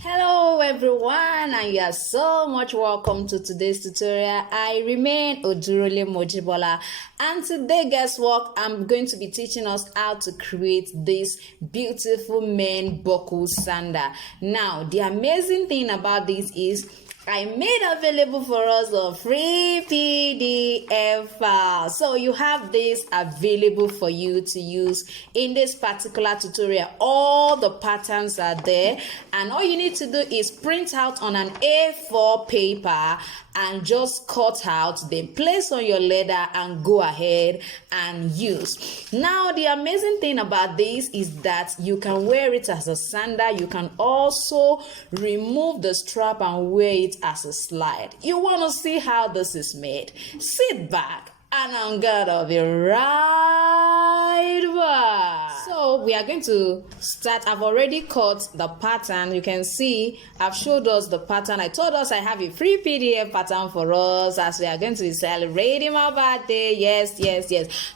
Hello everyone, and you are so much welcome to today's tutorial. I remain Odurole Mojibola, and today, guess what? I'm going to be teaching us how to create this beautiful men buckle sandal. Now, the amazing thing about this is I made available for us a free PDF file. So you have this available for you to use in this particular tutorial. All the patterns are there, and all you need to do is print out on an A4 paper and just cut out, then place on your leather and go ahead and use. Now, the amazing thing about this is that you can wear it as a sandal. You can also remove the strap and wear it as a slide. You want to see how this is made? Sit back and I'm gonna be right back. So we are going to start. I've already cut the pattern. You can see I've showed us the pattern. I told us I have a free PDF pattern for us as we are going to be celebrating my birthday. Yes.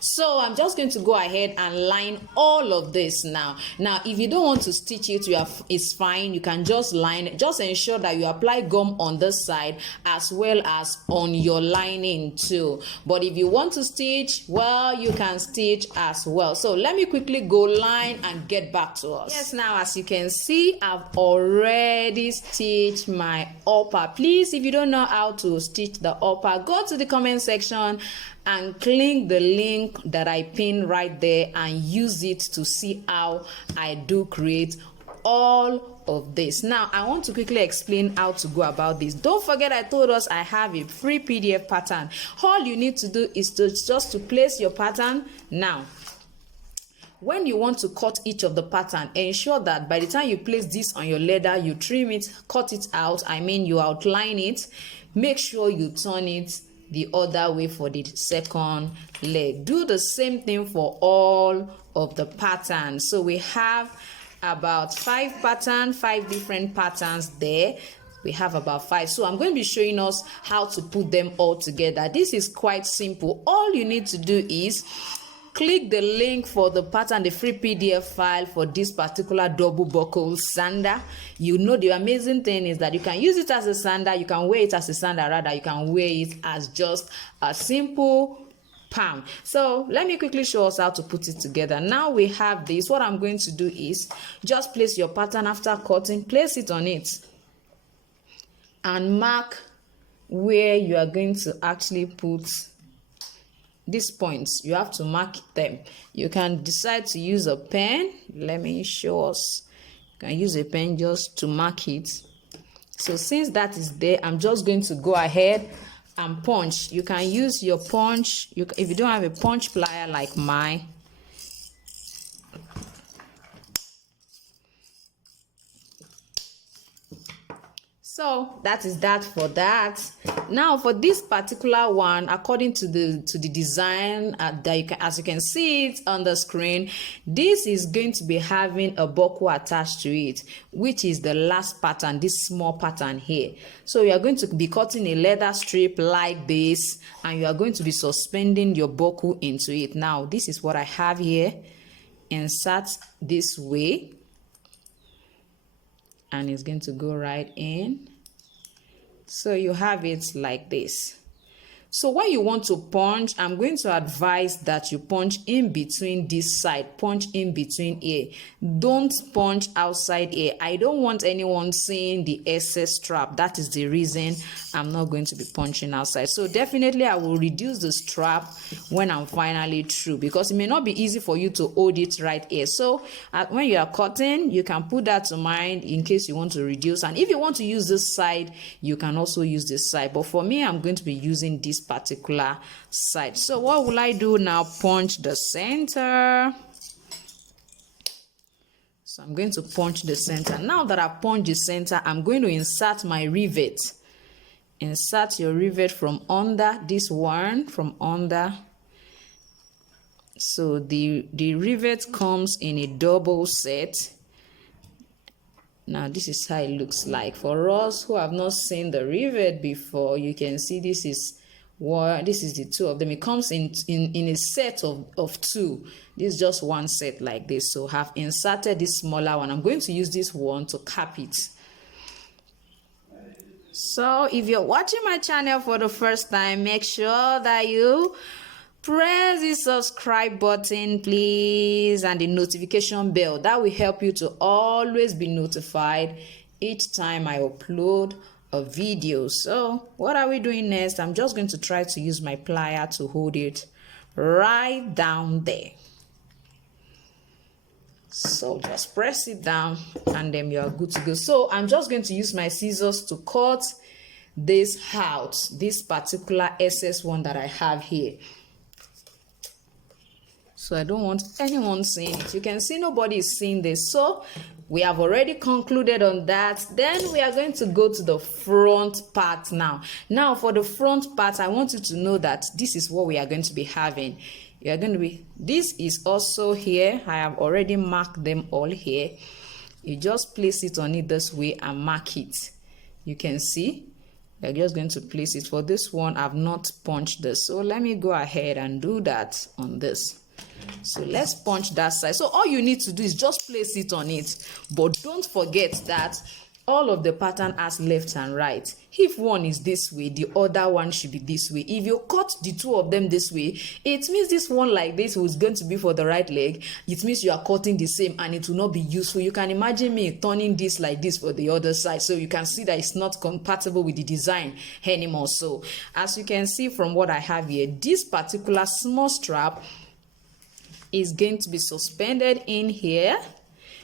So I'm just going to go ahead and line all of this now. Now, if you don't want to stitch it, it's fine. You can just line it. Just ensure that you apply gum on this side as well as on your lining too. But if you want to stitch, well, you can stitch as well. So let me quickly go line and get back to us. Yes, now as you can see, I've already stitched my upper. Please, if you don't know how to stitch the upper, go to the comment section and click the link that I pinned right there and use it to see how I do create all of this. Now I want to quickly explain how to go about this. Don't forget, I told us I have a free PDF pattern. All you need to do is just to place your pattern. Now when you want to cut each of the pattern, ensure that by the time you place this on your leather, you trim it, cut it out, you outline it. Make sure you turn it the other way for the second leg. Do the same thing for all of the patterns. So we have about 5 different patterns there. We have about 5. So I'm going to be showing us how to put them all together. This is quite simple. All you need to do is click the link for the pattern, the free PDF file for this particular double buckle sandal. You know, the amazing thing is that you can use it as a sandal, you can wear it as a sandal, rather you can wear it as just a simple palm. So let me quickly show us how to put it together. Now we have this. What I'm going to do is just place your pattern after cutting, place it on it and mark where you are going to actually put these points. You have to mark them. You can decide to use a pen. Let me show us. You can use a pen just to mark it. So since that is there, I'm just going to go ahead and punch. You can use your punch. If you don't have a punch plier like mine, so that is that for that. Now for this particular one, according to the design that you can, as you can see it on the screen, this is going to be having a buckle attached to it, which is the last pattern, this small pattern here. So you are going to be cutting a leather strip like this, and you are going to be suspending your buckle into it. Now this is what I have here. Insert this way, and it's going to go right in. So you have it like this. So when you want to punch, I'm going to advise that you punch in between this side, punch in between here. Don't punch outside here. I don't want anyone seeing the excess strap. That is the reason I'm not going to be punching outside. So definitely I will reduce the strap when I'm finally through, because it may not be easy for you to hold it right here. So when you are cutting, you can put that to mind in case you want to reduce. And if you want to use this side, you can also use this side. But for me, I'm going to be using this particular side. So what will I do now? Punch the center. So I'm going to punch the center. Now that I've punched the center, I'm going to insert my rivet. Insert your rivet from under, this one from under. So the rivet comes in a double set. Now this is how it looks like. For us who have not seen the rivet before, you can see this is the two of them. It comes in a set of 2. This is just one set like this. So have inserted this smaller one. I'm going to use this one to cap it. So if you're watching my channel for the first time, make sure that you press the subscribe button, please, and the notification bell. That will help you to always be notified each time I upload a video. So what are we doing next? I'm just going to try to use my plier to hold it right down there. So just press it down and then you're good to go. So I'm just going to use my scissors to cut this out, this particular excess one that I have here. So I don't want anyone seeing it. You can see nobody is seeing this. So we have already concluded on that. Then we are going to go to the front part now. Now for the front part, I want you to know that this is what we are going to be having. You are going to be, this is also here. I have already marked them all here. You just place it on it this way and mark it. You can see you're just going to place it. For this one, I've not punched this, so let me go ahead and do that on this. So let's punch that side. So all you need to do is just place it on it, but don't forget that all of the pattern has left and right. If one is this way, the other one should be this way. If you cut the two of them this way, it means this one like this was going to be for the right leg. It means you are cutting the same and it will not be useful. You can imagine me turning this like this for the other side. So you can see that it's not compatible with the design anymore. So as you can see from what I have here, this particular small strap is going to be suspended in here.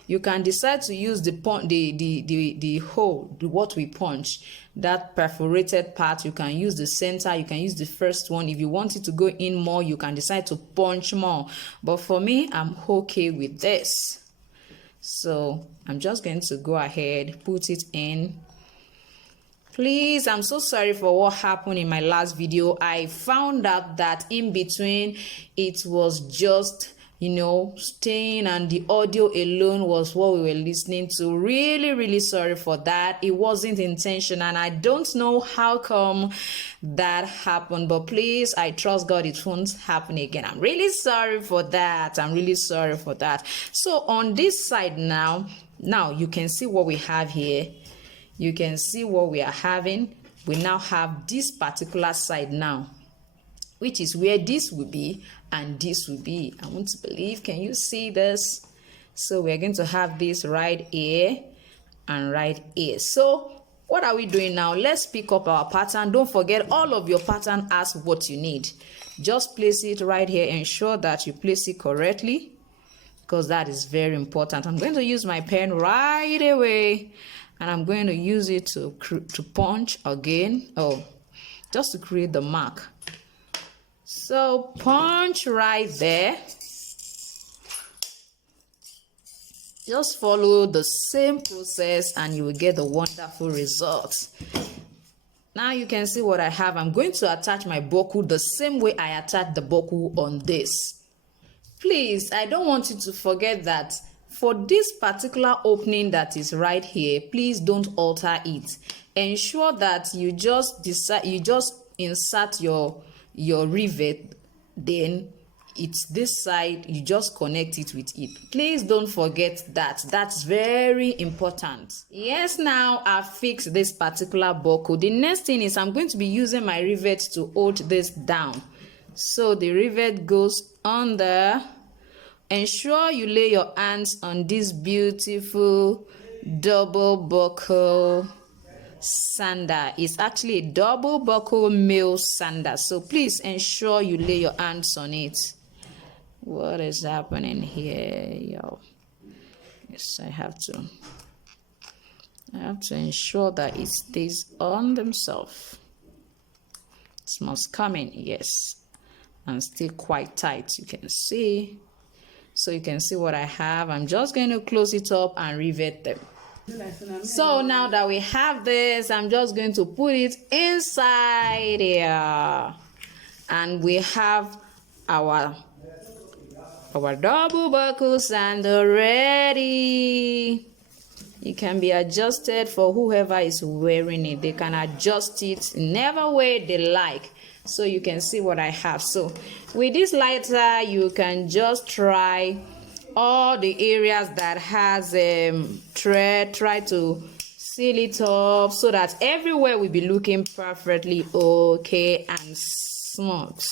You can decide to use the hole, what we punch, that perforated part. You can use the center, you can use the first one. If you want it to go in more, you can decide to punch more. But for me, I'm okay with this. So I'm just going to go ahead, put it in. Please, I'm so sorry for what happened in my last video. I found out that in between, it was just, you know, staying and the audio alone was what we were listening to. Really sorry for that. It wasn't intentional and I don't know how come that happened, but please, I trust God it won't happen again. I'm really sorry for that. I'm really sorry for that. So on this side now you can see what we have here. You can see what we are having. We now have this particular side now, which is where this will be and this will be. I want to believe, can you see this? So we're going to have this right here and right here. So what are we doing now? Let's pick up our pattern. Don't forget, all of your pattern has what you need. Just place it right here. Ensure that you place it correctly, because that is very important. I'm going to use my pen right away and I'm going to use it to punch again. Oh, just to create the mark. So punch right there. Just follow the same process and you will get the wonderful results. Now you can see what I have. I'm going to attach my buckle the same way I attach the buckle on this. Please, I don't want you to forget that for this particular opening that is right here, please don't alter it. Ensure that you just insert your rivet, then it's this side, you just connect it with it. Please don't forget that. That's very important. Yes, now I've fixed this particular buckle. The next thing is I'm going to be using my rivet to hold this down. So the rivet goes under. Ensure you lay your hands on this beautiful double buckle sandal. It's actually a double buckle male sandal, so please ensure you lay your hands on it. What is happening here, yo? Yes, I have to ensure that it stays on themselves. It must come in, yes, and stay quite tight. You can see. So you can see what I have. I'm just going to close it up and rivet them. So now that we have this, I'm just going to put it inside here. And we have our double buckle sandal ready. It can be adjusted for whoever is wearing it. They can adjust it in whatever way they like. So you can see what I have. So with this lighter, you can just try all the areas that has thread. Try to seal it up so that everywhere will be looking perfectly okay and smooth.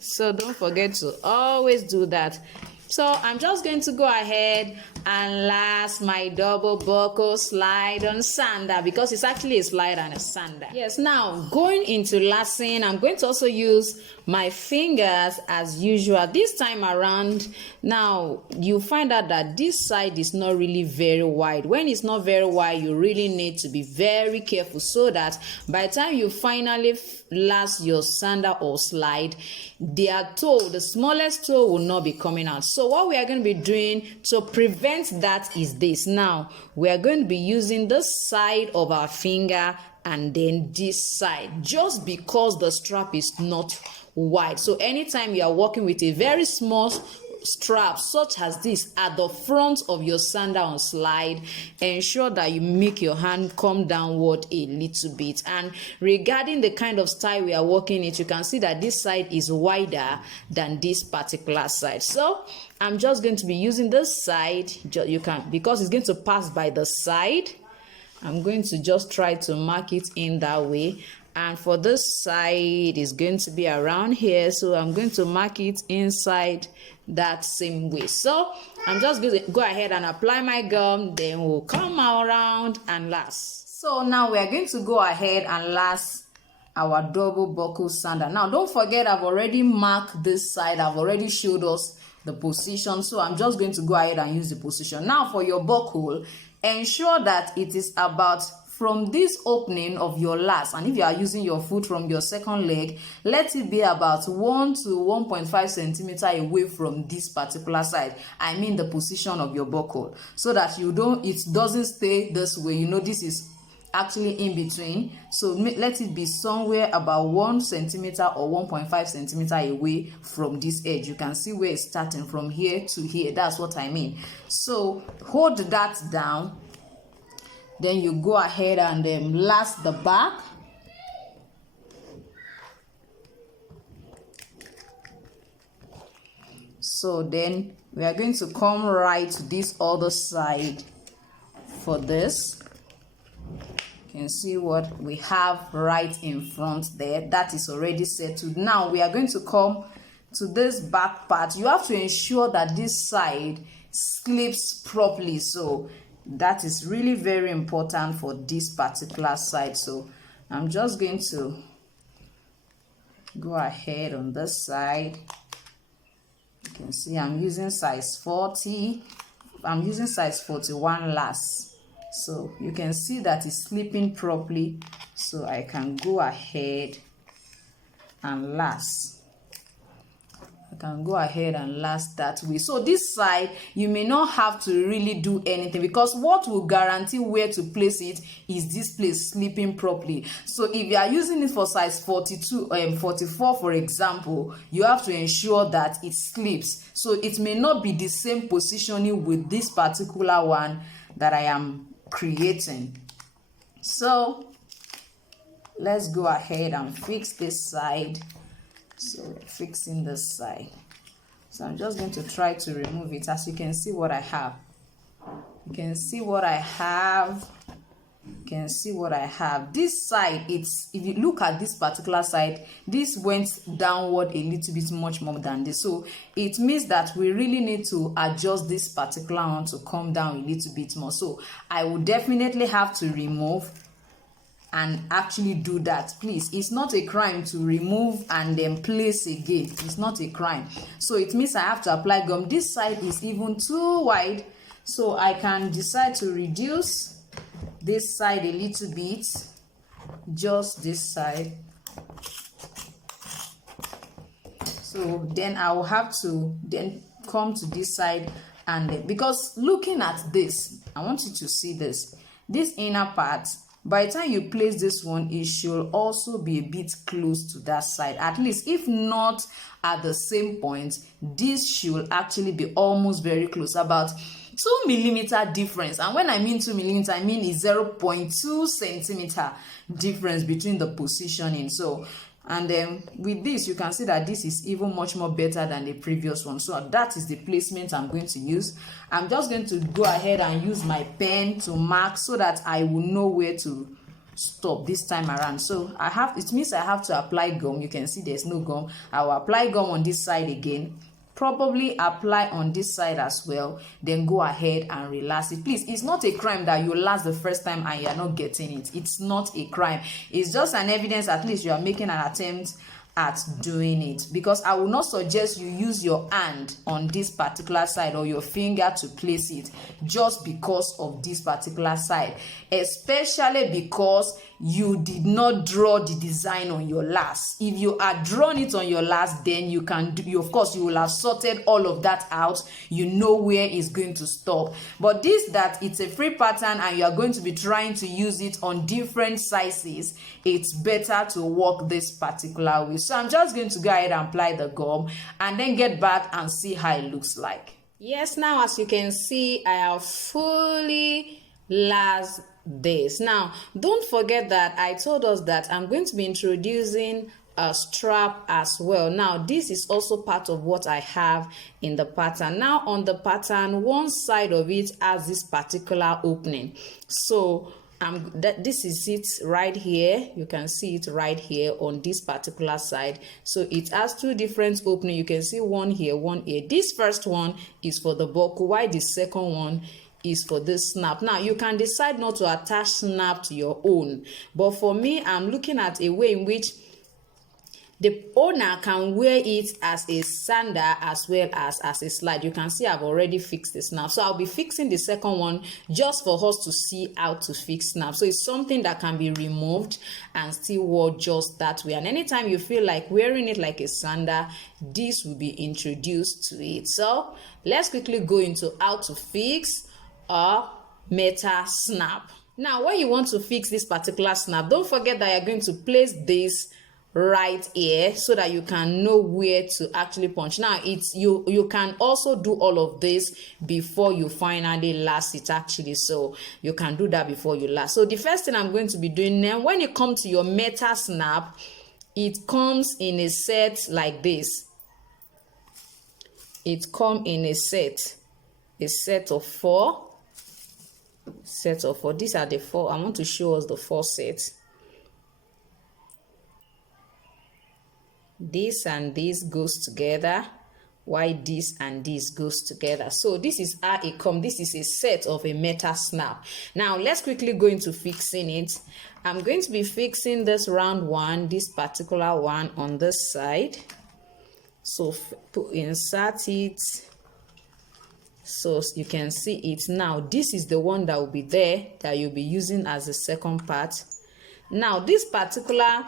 So don't forget to always do that. So I'm just going to go ahead and last my double buckle slide on sandal, because it's actually a slide and a sandal. Yes, now going into lasting, I'm going to also use my fingers as usual. This time around, now you find out that this side is not really very wide. When it's not very wide, you really need to be very careful so that by the time you finally last your sandal or slide, their toe, the smallest toe, will not be coming out. So what we are going to be doing to prevent that is this. Now we are going to be using the side of our finger and then this side, just because the strap is not wide. So anytime you are working with a very small strap such as this at the front of your sandal on slide, ensure that you make your hand come downward a little bit. And regarding the kind of style we are working it, you can see that this side is wider than this particular side. So I'm just going to be using this side. You can, because it's going to pass by the side, I'm going to just try to mark it in that way. And for this side is going to be around here, so I'm going to mark it inside that same way. So I'm just going to go ahead and apply my gum, then we'll come around and last. So now we are going to go ahead and last our double buckle sandal. Now don't forget, I've already marked this side, I've already showed us the position, so I'm just going to go ahead and use the position. Now for your buckle, ensure that it is about from this opening of your last, and if you are using your foot from your second leg, let it be about 1 to 1.5 centimeter away from this particular side. I mean the position of your buckle, so that it doesn't stay this way. You know, this is actually in between, so let it be somewhere about 1 centimeter or 1.5 centimeter away from this edge. You can see where it's starting from here to here. That's what I mean. So hold that down. Then you go ahead and last the back. So then we are going to come right to this other side for this. You can see what we have right in front there. That is already settled. Now we are going to come to this back part. You have to ensure that this side slips properly. So that is really very important for this particular side. So I'm just going to go ahead on this side. You can see I'm using size 40. I'm using size 41 last. So you can see that it's slipping properly. So I can go ahead and last. I can go ahead and last that way. So this side, you may not have to really do anything, because what will guarantee where to place it is this place slipping properly. So if you are using it for size 42 44 for example, you have to ensure that it slips. So it may not be the same positioning with this particular one that I am creating. So let's go ahead and fix this side. So we're fixing this side. So I'm just going to try to remove it. As you can see what I have. You can see what I have. You can see what I have. This side, it's, if you look at this particular side, this went downward a little bit much more than this. So it means that we really need to adjust this particular one to come down a little bit more. So I will definitely have to remove and actually do that. Please, it's not a crime to remove and then place again. It's not a crime. So it means I have to apply gum. This side is even too wide, so I can decide to reduce this side a little bit, just this side. So then I will have to then come to this side, and because looking at this, I want you to see this inner part. By the time you place this one, it should also be a bit close to that side. At least, if not at the same point, this should actually be almost very close, about 2 millimeter difference. And when I mean 2 millimeter, I mean it's 0.2 centimeter difference between the positioning. So And then with this, you can see that this is even much more better than the previous one. So that is the placement I'm going to use. I'm just going to go ahead and use my pen to mark so that I will know where to stop this time around. So it means I have to apply gum. You can see there's no gum. I will apply gum on this side again, probably apply on this side as well, then go ahead and relax it. Please, it's not a crime that you last the first time and you're not getting it. It's not a crime. It's just an evidence at least you are making an attempt at doing it, because I will not suggest you use your hand on this particular side or your finger to place it just because of this particular side, especially because you did not draw the design on your last. If you had drawn it on your last, then you can do, of course you will have sorted all of that out. You know where it's going to stop. But this, that it's a free pattern and you are going to be trying to use it on different sizes, it's better to work this particular way. So I'm just going to go ahead and apply the gum and then get back and see how it looks like. Yes, now as you can see, I have fully last this. Now don't forget that I told us that I'm going to be introducing a strap as well. Now this is also part of what I have in the pattern. Now on the pattern, one side of it has this particular opening. So this is it right here. You can see it right here on this particular side. So it has two different openings. You can see one here, one here. This first one is for the buckle, while the second one is for this snap. Now you can decide not to attach snap to your own, but for me, I'm looking at a way in which the owner can wear it as a sandal as well as a slide. You can see I've already fixed the snap, so I'll be fixing the second one just for us to see how to fix snap. So it's something that can be removed and still work just that way. And anytime you feel like wearing it like a sandal, this will be introduced to it. So let's quickly go into how to fix a meta snap. Now when you want to fix this particular snap, don't forget that you're going to place this right here so that you can know where to actually punch. Now it's you can also do all of this before you finally last it actually, so you can do that before you last. So the first thing I'm going to be doing now, when you come to your meta snap, it comes in a set like this. It comes in a set of four. These are the four. I want to show us the four sets. This and this goes together, while this and this goes together. So this is how it comes. This is a set of a meta snap. Now let's quickly go into fixing it. I'm going to be fixing this round one, this particular one on this side. So insert it so you can see it. Now this is the one that will be there that you'll be using as the second part. Now this particular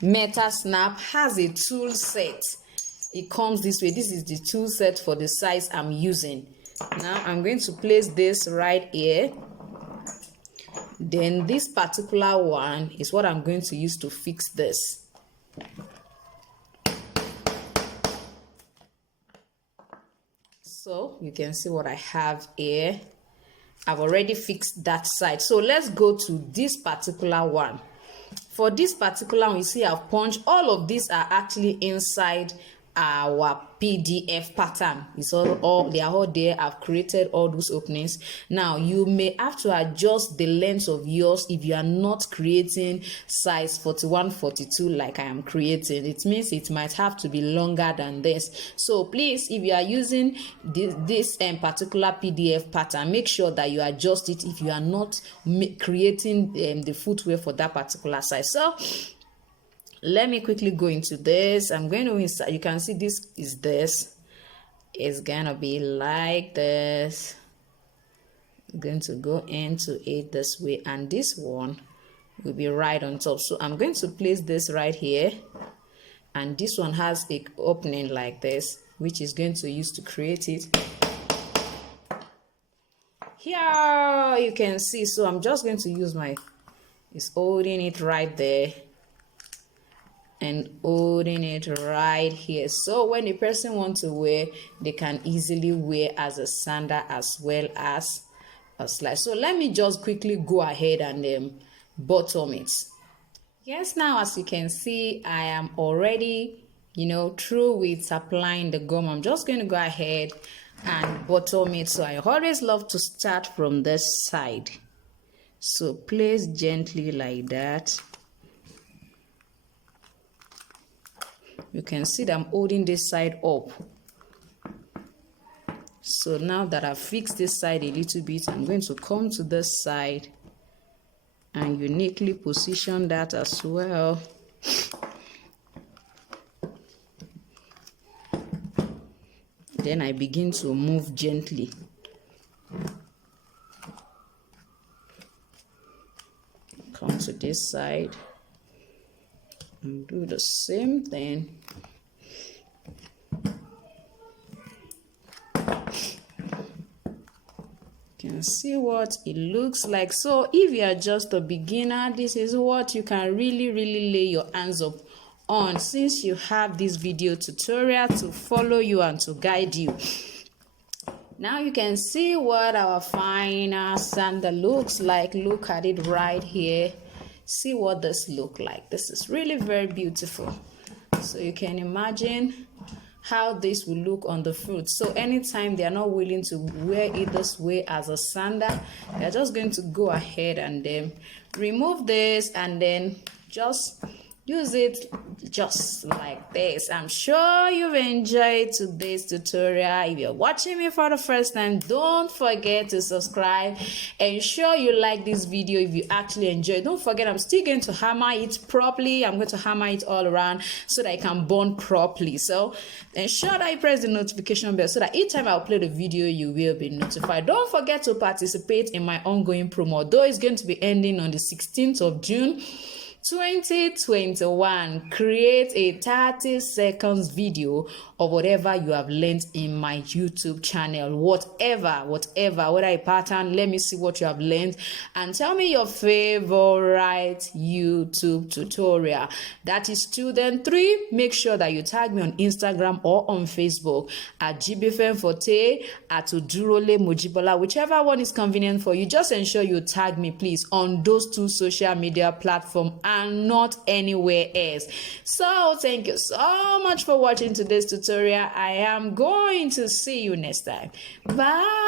meta snap has a tool set. It comes this way. This is the tool set for the size I'm using. Now I'm going to place this right here. Then this particular one is what I'm going to use to fix this. So you can see what I have here. I've already fixed that side. So let's go to this particular one. For this particular one, you see I've punched. All of these are actually inside our PDF pattern. It's all they are all there. I've created all those openings. Now you may have to adjust the length of yours if you are not creating size 41, 42 like I am creating. It means it might have to be longer than this. So please, if you are using this particular PDF pattern, make sure that you adjust it if you are not creating the footwear for that particular size. So let me quickly go into this. I'm going to insert. You can see this is this. It's gonna be like this. I'm going to go into it this way, and this one will be right on top. So I'm going to place this right here, and this one has a opening like this, which is going to use to create it. Here you can see. So I'm just going to use it's holding it right there and holding it right here. So when the person wants to wear, they can easily wear as a sandal as well as a slide. So let me just quickly go ahead and bottom it. Yes, now as you can see, I am already, through with applying the gum. I'm just going to go ahead and bottom it. So I always love to start from this side. So place gently like that. You can see that I'm holding this side up. So now that I've fixed this side a little bit, I'm going to come to this side and uniquely position that as well. Then I begin to move gently. Come to this side and do the same thing. You can see what it looks like. So if you are just a beginner, this is what you can really lay your hands up on, since you have this video tutorial to follow you and to guide you. Now you can see what our final sandal looks like. Look at it right here. See what this looks like. This is really very beautiful. So you can imagine how this will look on the fruit. So anytime they are not willing to wear it this way as a sandal, they're just going to go ahead and then remove this and then just use it just like this. I'm sure you've enjoyed today's tutorial. If you're watching me for the first time, don't forget to subscribe. Ensure you like this video if you actually enjoy it. Don't forget, I'm still going to hammer it properly. I'm going to hammer it all around so that it can burn properly. So ensure that you press the notification bell so that each time I upload a video, you will be notified. Don't forget to participate in my ongoing promo, though it's going to be ending on the 16th of June 2021. Create a 30 seconds video of whatever you have learned in my YouTube channel. Whatever, whether a pattern, let me see what you have learned and tell me your favorite YouTube tutorial. That is student 3. Make sure that you tag me on Instagram or on Facebook at Jibbyfem Forte, at Udurole Mojibola, whichever one is convenient for you. Just ensure you tag me, please, on those 2 social media platforms and not anywhere else. So thank you so much for watching today's tutorial. I am going to see you next time. Bye.